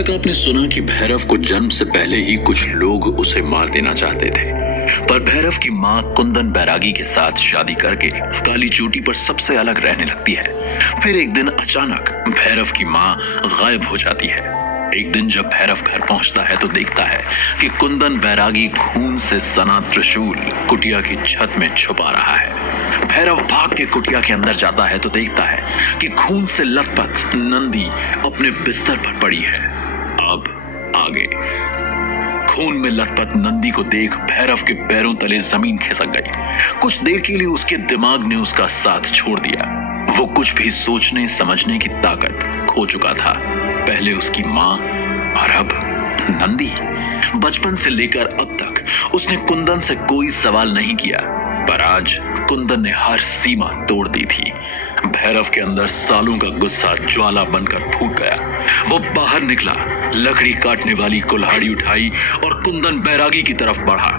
बेशक आपने सुना कि भैरव को जन्म से पहले ही कुछ लोग उसे मार देना चाहते थे, पर भैरव की मां कुंदन बैरागी के साथ शादी करके काली चोटी पर सबसे अलग रहने लगती है। फिर एक दिन अचानक भैरव की मां गायब हो जाती है। एक दिन जब भैरव घर पहुंचता है तो देखता है कि कुंदन बैरागी खून से सना त्रिशूल कुटिया की छत में छुपा रहा है। भैरव भाग के कुटिया के अंदर जाता है तो देखता है कि खून से लथपथ नंदी अपने बिस्तर पर पड़ी है। अब आगे खून में लथपथ नंदी को देख भैरव के पैरों तले जमीन खिसक गई। कुछ देर के लिए उसके दिमाग ने उसका साथ छोड़ दिया। वो कुछ भी सोचने समझने की ताकत खो चुका था। पहले उसकी मां और अब नंदी। बचपन से लेकर अब तक उसने कुंदन से कोई सवाल नहीं किया, पर आज कुंदन ने हर सीमा तोड़ दी थी। भैरव के अंदर सालों का गुस्सा ज्वाला बनकर फूट गया। वो बाहर निकला, लकड़ी काटने वाली कुल्हाड़ी उठाई और कुंदन बैरागी की तरफ बढ़ा।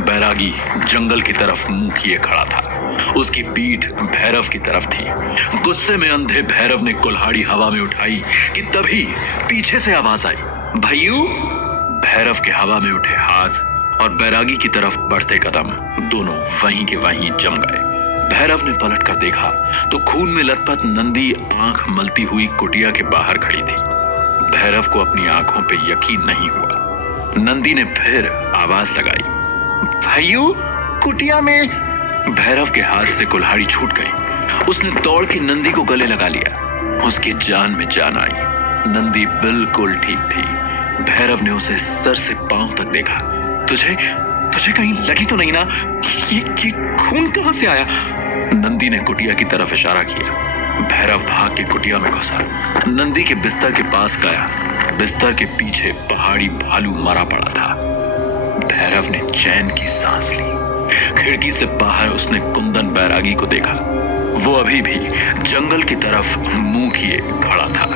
बैरागी जंगल की तरफ मुंह किए खड़ा था। उसकी पीठ भैरव की तरफ थी। गुस्से में अंधे भैरव ने कुल्हाड़ी हवा में उठाई कि तभी पीछे से आवाज आई, भैयू। भैरव के हवा में उठे हाथ और बैरागी की तरफ बढ़ते कदम दोनों वहीं के वहीं जम गए। भैरव ने पलट कर देखा तो खून में लथपथ नंदी आंख मलती हुई कुटिया के बाहर खड़ी थी। भैरव को अपनी आंखों पे यकीन नहीं हुआ। नंदी ने फिर आवाज लगाई, भैयू कुटिया में। भैरव के हाथ से कुल्हाड़ी छूट गई। उसने दौड़ के नंदी को गले लगा लिया। उसकी जान में जान आई। नंदी बिल्कुल ठीक थी। भैरव ने उसे सर से पांव तक देखा। तुझे कहीं लगी तो नहीं ना? ये खून कहां से आया? नंदी ने कुटिया की तरफ इशारा किया। भैरव भाग के कुटिया में घुसा। नंदी के बिस्तर के पास गया। बिस्तर के पीछे पहाड़ी भालू मरा पड़ा था। भैरव ने चैन की सांस ली। खिड़की से बाहर उसने कुंदन बैरागी को देखा। वो अभी भी जंगल की तरफ मुंह किए खड़ा था।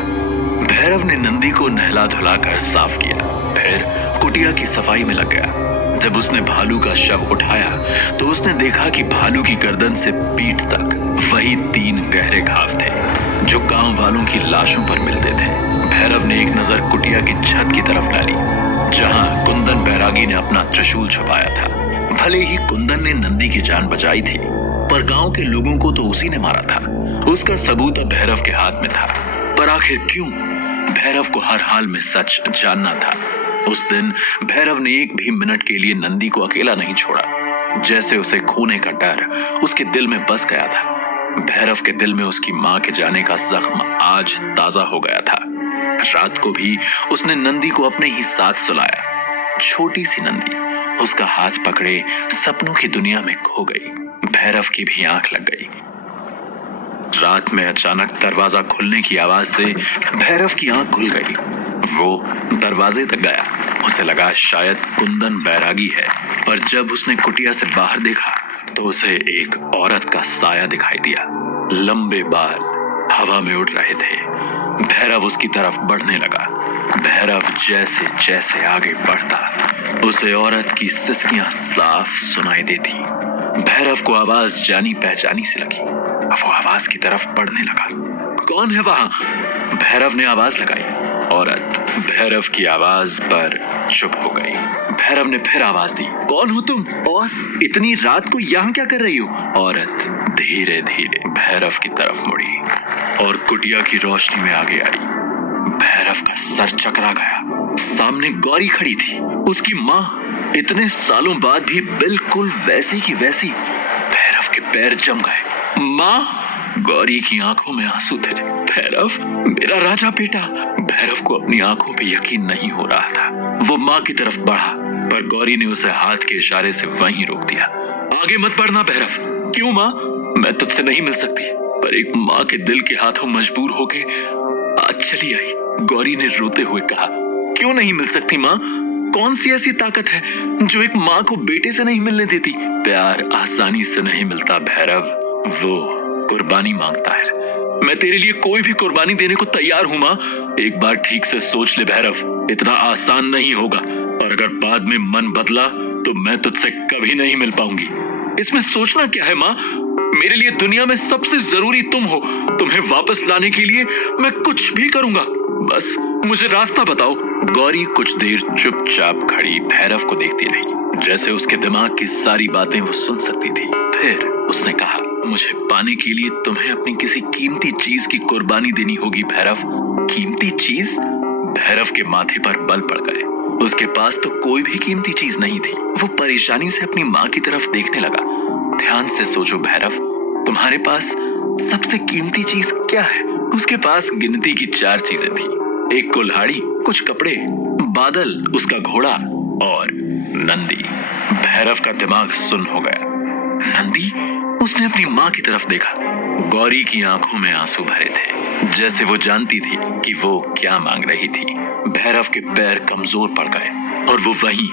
भैरव ने नंदी को नहला धुलाकर साफ किया, फिर कुटिया की सफाई में लग गया। जब उसने भालू का शव उठाया तो उसने देखा कि भालू की गर्दन से पीठ तक वही 3 गहरे घाव थे जो गांव वालों की लाशों पर मिलते थे। भैरव ने एक नजर कुटिया की छत की तरफ डाली जहां कुंदन बैरागी ने अपना त्रिशूल छुपाया था। भले ही कुंदन ने नंदी की जान बचाई थी, पर गांव के लोगों को तो उसी ने मारा था। उसका सबूत अब भैरव के हाथ में था। पर आखिर क्यों? भैरव को हर हाल में सच जानना था। उस दिन भैरव ने एक भी मिनट के लिए नंदी को अकेला नहीं छोड़ा। जैसे उसे खोने का डर उसके दिल में बस गया था। भैरव के दिल में उसकी मां के जाने का जख्म आज ताजा हो गया था। रात को भी उसने नंदी को अपने ही साथ सुलाया। छोटी सी नंदी उसका हाथ पकड़े सपनों की दुनिया में खो गई। भैरव की भी आंख लग गई। रात में अचानक दरवाजा खुलने की आवाज से भैरव की आंख खुल गई। वो दरवाजे तक गया। उसे लगा शायद कुंदन बैरागी है, पर जब उसने कुटिया से बाहर देखा तो उसे एक औरत का साया दिखाई दिया। लंबे बाल हवा में उड़ रहे थे। भैरव उसकी तरफ बढ़ने लगा। भैरव जैसे जैसे आगे बढ़ता उसे औरत की सिसकियां साफ सुनाई देती। भैरव को आवाज जानी पहचानी से लगी। वो आवाज की तरफ बढ़ने लगा। कौन है वहां? भैरव ने आवाज लगाई। औरत भैरव की आवाज पर चुप हो गई। भैरव ने फिर आवाज दी, कौन हो तुम और इतनी रात को यहाँ क्या कर रही हो? औरत धीरे धीरे भैरव की तरफ मुड़ी और कुटिया की रोशनी में आगे आई। भैरव का सर चकरा गया। सामने गौरी खड़ी थी, उसकी मां। इतने सालों बाद भी बिल्कुल वैसी की वैसी। भैरव के पैर जम गए। मां! गौरी की आंखों में आंसू थे। भैरव, मेरा राजा बेटा। भैरव को अपनी आंखों पे यकीन नहीं हो रहा था। वो मां की तरफ बढ़ा, पर गौरी ने उसे हाथ के इशारे से वहीं रोक दिया। आगे मत बढ़ना भैरव। क्यों मां? मैं तुझसे नहीं मिल सकती, पर एक मां के दिल के हाथों मजबूर होके आज चली आई। गौरी ने रोते हुए कहा। क्यों नहीं मिल सकती मां? कौन सी ऐसी ताकत है जो एक मां को बेटे से नहीं मिलने देती? प्यार आसानी से नहीं मिलता भैरव, वो कुर्बानी मांगता है। मैं तेरे लिए कोई भी कुर्बानी देने को तैयार हूं मां। एक बार ठीक से सोच ले भैरव, इतना आसान नहीं होगा, और अगर बाद में मन बदला तो मैं तुझसे कभी नहीं मिल पाऊंगी। इसमें सोचना क्या है मां? मेरे लिए दुनिया में सबसे जरूरी तुम हो। तुम्हें वापस लाने के लिए मैं कुछ भी करूंगा। बस मुझे रास्ता बताओ। गौरी कुछ देर चुपचाप खड़ी भैरव को देखती रही, जैसे उसके दिमाग की सारी बातें वो सुन सकती थी। फिर उसने कहा, मुझे पाने के लिए तुम्हें अपनी किसी कीमती चीज की कुर्बानी देनी होगी भैरव। कीमती चीज? भैरव के माथे पर बल पड़ गए। उसके पास तो कोई भी कीमती चीज नहीं थी। वो परेशानी से अपनी माँ की तरफ देखने लगा। ध्यान से सोचो भैरव, तुम्हारे पास सबसे कीमती चीज क्या है? उसके पास गिनती की 4 चीजें थी। एक कुल्हाड़ी, कुछ कपड़े, बादल, उसका घोड़ा और नंदी। भैरव का दिमाग सुन्न हो गया। नंदी? उसने अपनी माँ की तरफ देखा। गौरी की आंखों में आंसू भरे थे, जैसे वो जानती थी कि वो क्या मांग रही थी। भैरव के पैर कमजोर पड़ गए और वो वहीं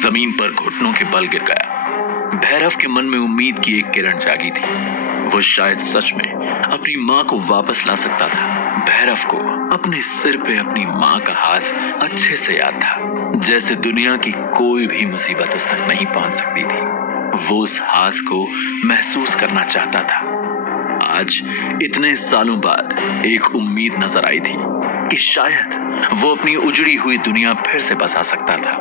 जमीन पर घुटनों के बल गिर गया। भैरव के मन में उम्मीद की एक किरण जागी थी। वो शायद सच में अपनी माँ को वापस ला सकता था। भैरव को अपने सिर पे अपनी माँ का हाथ अच्छे से याद था, जैसे दुनिया की कोई भी मुसीबत उस तक नहीं पहुंच सकती थी। वो उस हाथ को महसूस करना चाहता था। आज इतने सालों बाद एक उम्मीद नजर आई थी कि शायद वो अपनी उजड़ी हुई दुनिया फिर से बसा सकता था।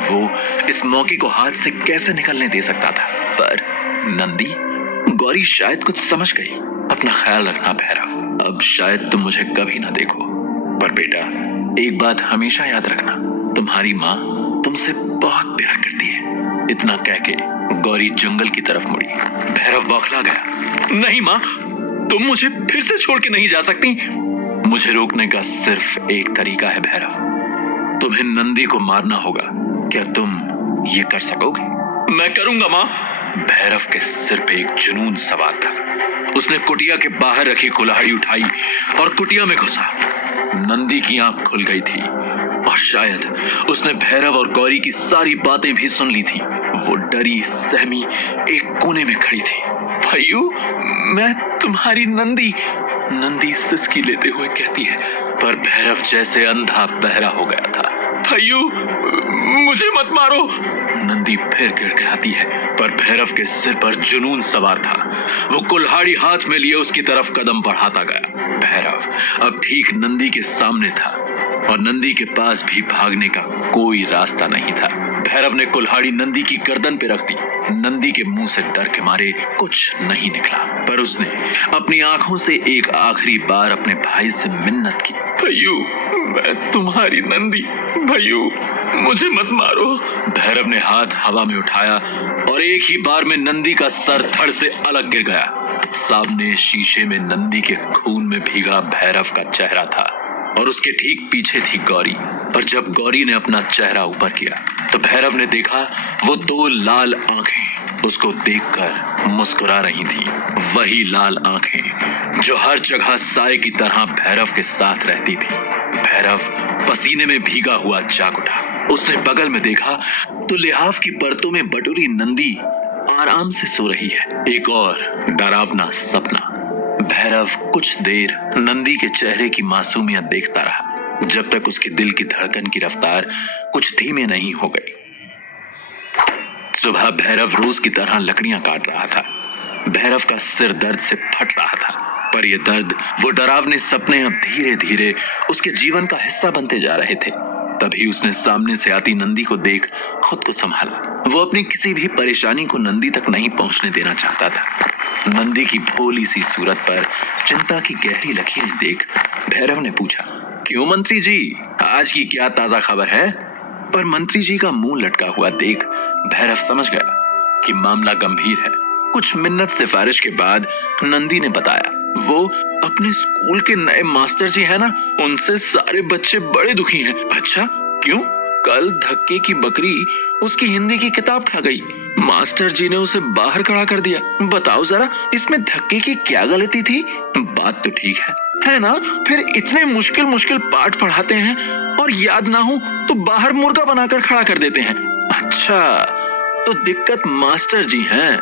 वो इस मौके को हाथ से कैसे निकलने दे सकता था। पर नंदी, गौरी शायद कुछ समझ गई। अपना ख्याल रखना भैरव, अब शायद तुम मुझे कभी ना देखो, पर बेटा एक बात हमेशा याद रखना, तुम्हारी माँ तुमसे बहुत प्यार करती है। इतना कह के गौरी जंगल की तरफ मुड़ी। भैरव बौखला गया। नहीं माँ, तुम मुझे फिर से छोड़ के नहीं जा सकती। मुझे रोकने का सिर्फ एक तरीका है भैरव, तुम्हें नंदी को मारना होगा। क्या तुम ये कर सकोगे? मैं करूंगा माँ। भैरव के सिर पे एक जुनून सवार था। उसने कुटिया के बाहर रखी कुल्हाड़ी उठाई और कुटिया में घुसा। नंदी की आंख खुल गई थी और शायद उसने भैरव और गौरी की सारी बातें भी सुन ली थी। वो डरी सहमी एक कोने में खड़ी थी। भैयू, मैं तुम्हारी नंदी। नंदी सिसकी लेते हुए कहती है, पर भैरव जैसे अंधा बहरा हो गया था। भैयू, मुझे मत मारो। नंदी फिर गिड़गिड़ाती है, पर भैरव के सिर पर जुनून सवार था। वो कुल्हाड़ी हाथ में लिए उसकी तरफ कदम बढ़ाता गया। भैरव अब ठीक नंदी के सामने था और नंदी के पास भी भागने का कोई रास्ता नहीं था। भैरव ने कुल्हाड़ी नंदी की गर्दन पे रख दी। नंदी के मुंह से डर के मारे कुछ नहीं निकला, पर उसने अपनी आंखों से एक आखिरी बार अपने भाई से मिन्नत की। भैयू, मैं तुम्हारी नंदी। भैयू, मुझे मत मारो। भैरव ने हाथ हवा में उठाया और एक ही बार में नंदी का सर धड़ से अलग गिर गया। सामने शीशे में नंदी के खून में भीगा भैरव का चेहरा था और उसके ठीक पीछे थी गौरी। पर जब गौरी ने अपना चेहरा ऊपर किया तो भैरव ने देखा वो 2 लाल आंखें उसको देखकर मुस्कुरा रही थी। वही लाल आंखें जो हर जगह साए की तरह भैरव के साथ रहती थी। भैरव पसीने में भीगा हुआ जाग उठा। उसने बगल में देखा तो लिहाफ की परतों में बटोरी नंदी आराम से सो रही है। एक और डरावना सपना। भैरव कुछ देर नंदी के चेहरे की मासूमियत देखता रहा, जब तक उसके दिल की धड़कन की रफ्तार कुछ धीमे नहीं हो गई। सुबह भैरव रोज की तरह लकड़ियां काट रहा था। भैरव का सिर दर्द से फट रहा था, पर यह दर्द, वो डरावने सपने अब धीरे धीरे उसके जीवन का हिस्सा बनते जा रहे थे। तभी उसने सामने से आती नंदी को देख खुद को संभाला। वो अपनी किसी भी परेशानी को नंदी तक नहीं पहुंचने देना चाहता था। नंदी की भोली सी सूरत पर चिंता की गहरी लकीरें देख भैरव ने पूछा, क्यों मंत्री जी, आज की क्या ताजा खबर है? पर मंत्री जी का मुंह लटका हुआ देख भैरव समझ गया कि मामला गंभीर है। कुछ मिन्नत सिफारिश के बाद नंदी ने बताया, वो अपने स्कूल के नए मास्टर जी है ना, उनसे सारे बच्चे बड़े दुखी हैं। अच्छा, क्यों? कल धक्के की बकरी उसकी हिंदी की किताब खा गई। मास्टर जी ने उसे बाहर खड़ा कर दिया। बताओ जरा, इसमें धक्के की क्या गलती थी? बात तो ठीक है ना? फिर इतने मुश्किल मुश्किल पाठ पढ़ाते हैं और याद ना हो तो बाहर मुर्गा बनाकर खड़ा कर देते हैं। अच्छा, तो दिक्कत मास्टर जी हैं।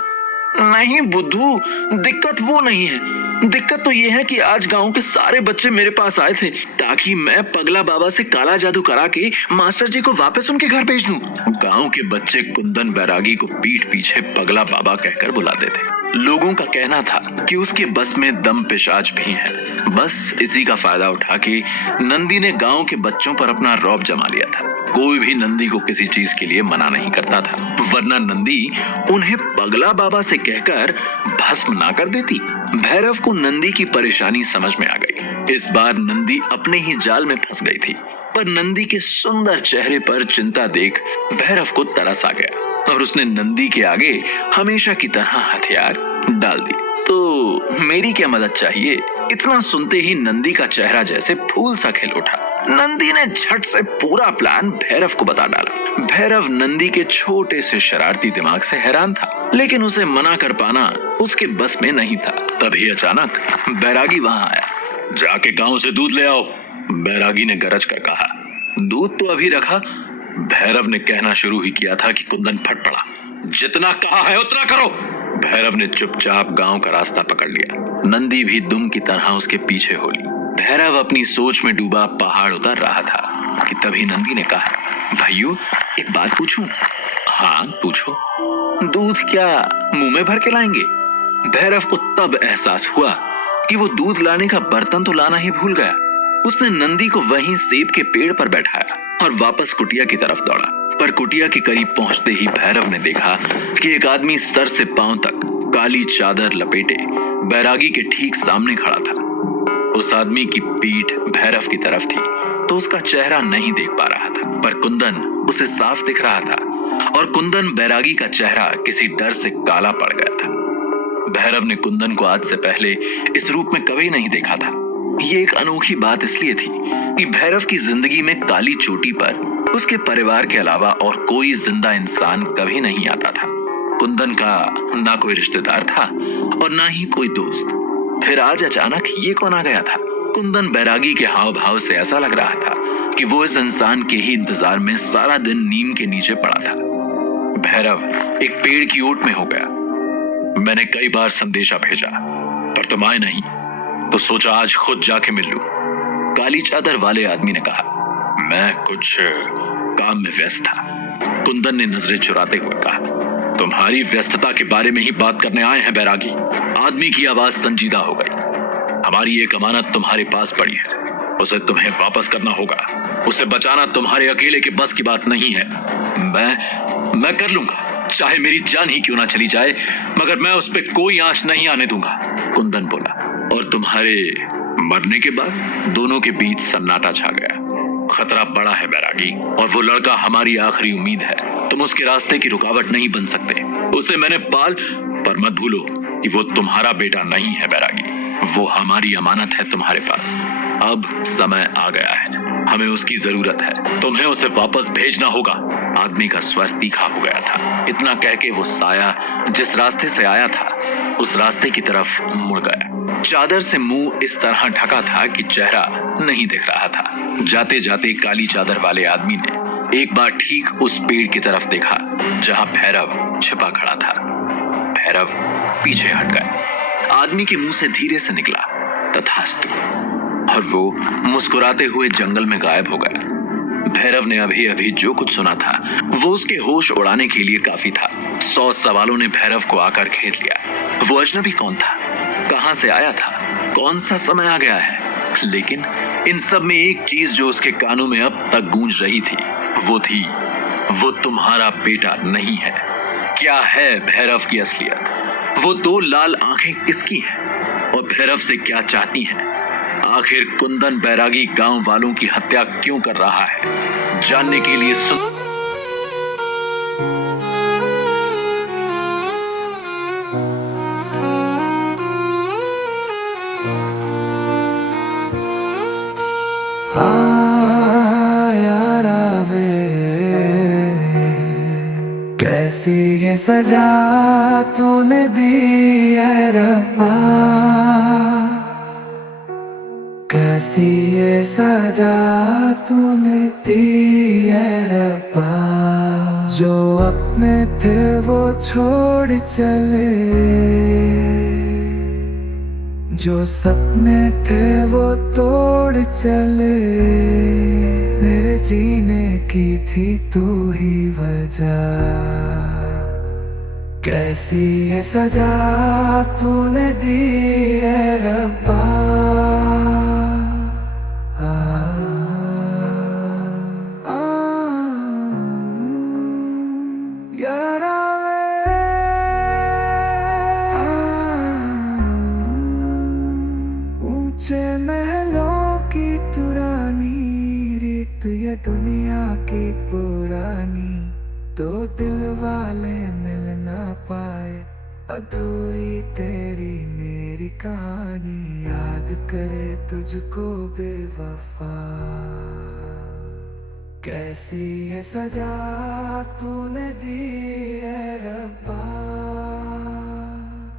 नहीं बुद्धू, दिक्कत वो नहीं है, दिक्कत तो ये है कि आज गांव के सारे बच्चे मेरे पास आए थे ताकि मैं पगला बाबा से काला जादू करा के मास्टर जी को वापस उनके घर भेज दूं। गांव के बच्चे कुंदन बैरागी को पीठ पीछे पगला बाबा कहकर बुलाते थे। लोगों का कहना था कि उसके बस में दम पिशाच भी है। बस इसी का फायदा उठा के नंदी ने गांव के बच्चों पर अपना रौब जमा लिया था। कोई भी नंदी को किसी चीज के लिए मना नहीं करता था, वरना नंदी उन्हें पगला बाबा से कहकर भस्म ना कर देती। भैरव को नंदी की परेशानी समझ में आ गई। इस बार नंदी अपने ही जाल में फंस गई थी, पर नंदी के सुंदर चेहरे पर चिंता देख भैरव को तरस आ गया और उसने नंदी के आगे हमेशा की तरह हथियार डाल दी। तो मेरी क्या मदद चाहिए? इतना सुनते ही नंदी का चेहरा जैसे फूल सा खिल उठा। नंदी ने झट से पूरा प्लान भैरव को बता डाला। भैरव नंदी के छोटे से शरारती दिमाग से हैरान था, लेकिन उसे मना कर पाना उसके बस में नहीं था। तभी अचानक बैरागी वहां आया। जाके गांव से दूध ले आओ, बैरागी ने गरज कर कहा। दूध तो अभी रखा। भैरव ने कहना शुरू ही किया था कि कुंदन फट पड़ा। जितना कहा है उतना करो। भैरव ने चुपचाप गांव का रास्ता पकड़ लिया। नंदी भी दुम की तरह उसके पीछे हो ली। भैरव अपनी सोच में डूबा पहाड़ उतर रहा था कि तभी नंदी ने कहा, भाइयों एक बात पूछूं? हाँ पूछो। दूध क्या मुंह में भर के लाएंगे? भैरव को तब एहसास हुआ कि वो दूध लाने का बर्तन तो लाना ही भूल गया। उसने नंदी को वहीं सेब के पेड़ पर बैठाया और वापस कुटिया की तरफ दौड़ा। पर कुटिया के करीब पहुंचते ही भैरव ने देखा कि एक आदमी सर से पांव तक काली चादर लपेटे बैरागी के ठीक सामने खड़ा था। उस आदमी की पीठ भैरव की तरफ थी तो उसका चेहरा नहीं देख पा रहा था, पर कुंदन उसे साफ दिख रहा था और कुंदन बैरागी का चेहरा किसी डर से काला पड़ गया था। भैरव ने कुंदन को आज से पहले इस रूप में कभी नहीं देखा था। ये एक अनोखी बात इसलिए थी कि भैरव की जिंदगी में काली चोटी पर उसके परिवार के अलावा और कोई जिंदा इंसान कभी नहीं आता था। कुंदन का ना कोई रिश्तेदार था और ना ही कोई दोस्त। फिर आज अचानक ये कौन आ गया था? कुंदन बैरागी के हाव भाव से ऐसा लग रहा था कि वो इस इंसान के ही इंतजार में सारा दिन नीम के नीचे पड़ा था। भैरव एक पेड़ की ओट में हो गया। मैंने कई बार संदेशा भेजा पर तुम आए नहीं, तो सोचा आज खुद जाके मिल लूं। काली चादर वाले आदमी ने कहा। मैं कुछ काम में व्यस्त था, कुंदन ने नजरें चुराते हुए कहा। तुम्हारी व्यस्तता के बारे में ही बात करने आए हैं बैरागी। आदमी की आवाज संजीदा हो गई। हमारी एक अमानत तुम्हारे पास पड़ी है, उसे तुम्हें वापस करना होगा। उसे बचाना तुम्हारे अकेले के बस की बात नहीं है। मैं कर लूंगा, चाहे मेरी जान ही क्यों ना चली जाए, मगर मैं उस पर कोई आंच नहीं आने दूंगा, कुंदन बोला। और तुम्हारे मरने के बाद दोनों के बीच सन्नाटा छा गया। खतरा बड़ा है बैरागी, और वो लड़का हमारी आखिरी उम्मीद है। तुम उसके रास्ते की रुकावट नहीं बन सकते। उसे मैंने पाल, पर मत भूलो कि वो तुम्हारा बेटा नहीं है बैरागी। वो हमारी अमानत है तुम्हारे पास। अब समय आ गया है, हमें उसकी जरूरत है। तुम्हें उसे वापस भेजना होगा। आदमी का स्वर तीखा हो गया था। इतना कह के वो साया जिस रास्ते से आया था उस रास्ते की तरफ मुड़ गया। चादर से मुंह इस तरह ढका था कि चेहरा नहीं दिख रहा था। जाते जाते काली चादर वाले आदमी ने एक बार ठीक उस पेड़ की तरफ देखा जहां भैरव छिपा खड़ा था। भैरव पीछे हट गया। आदमी के मुंह से धीरे से निकला, तथास्तु, और वो मुस्कुराते हुए जंगल में गायब हो गया। भैरव ने अभी अभी जो कुछ सुना था वो उसके होश उड़ाने के लिए काफी था। 100 सवालों ने भैरव को आकर घेर लिया। वो अजनबी कौन था? कहां से आया था? कौन सा समय आ गया है? लेकिन इन सब में एक चीज जो उसके कानों में अब तक गूंज रही थी वो थी, वो तुम्हारा बेटा नहीं है। क्या है भैरव की असलियत? वो 2 लाल आंखें किसकी हैं? और भैरव से क्या चाहती हैं? आखिर कुंदन बैरागी गांव वालों की हत्या क्यों कर रहा है? जानने के लिए कैसी ये सजा तूने दी है रब्बा, कैसी ये सजा तूने दी है रब्बा। जो अपने थे वो छोड़ चले, जो सपने थे वो तोड़ चले, मेरे जीने की थी तू ही वजह। कैसी ये सजा तूने दी है रब्बा। आ, आ, यारा वे, ऊंचे महलों की तुरानी रीत ये दुनिया की पुरानी। दो दिल वाले मिल ना पाए, अधूरी तेरी मेरी कहानी। याद करे तुझको बेवफा, कैसी ये सजा तूने दी है रब्बा।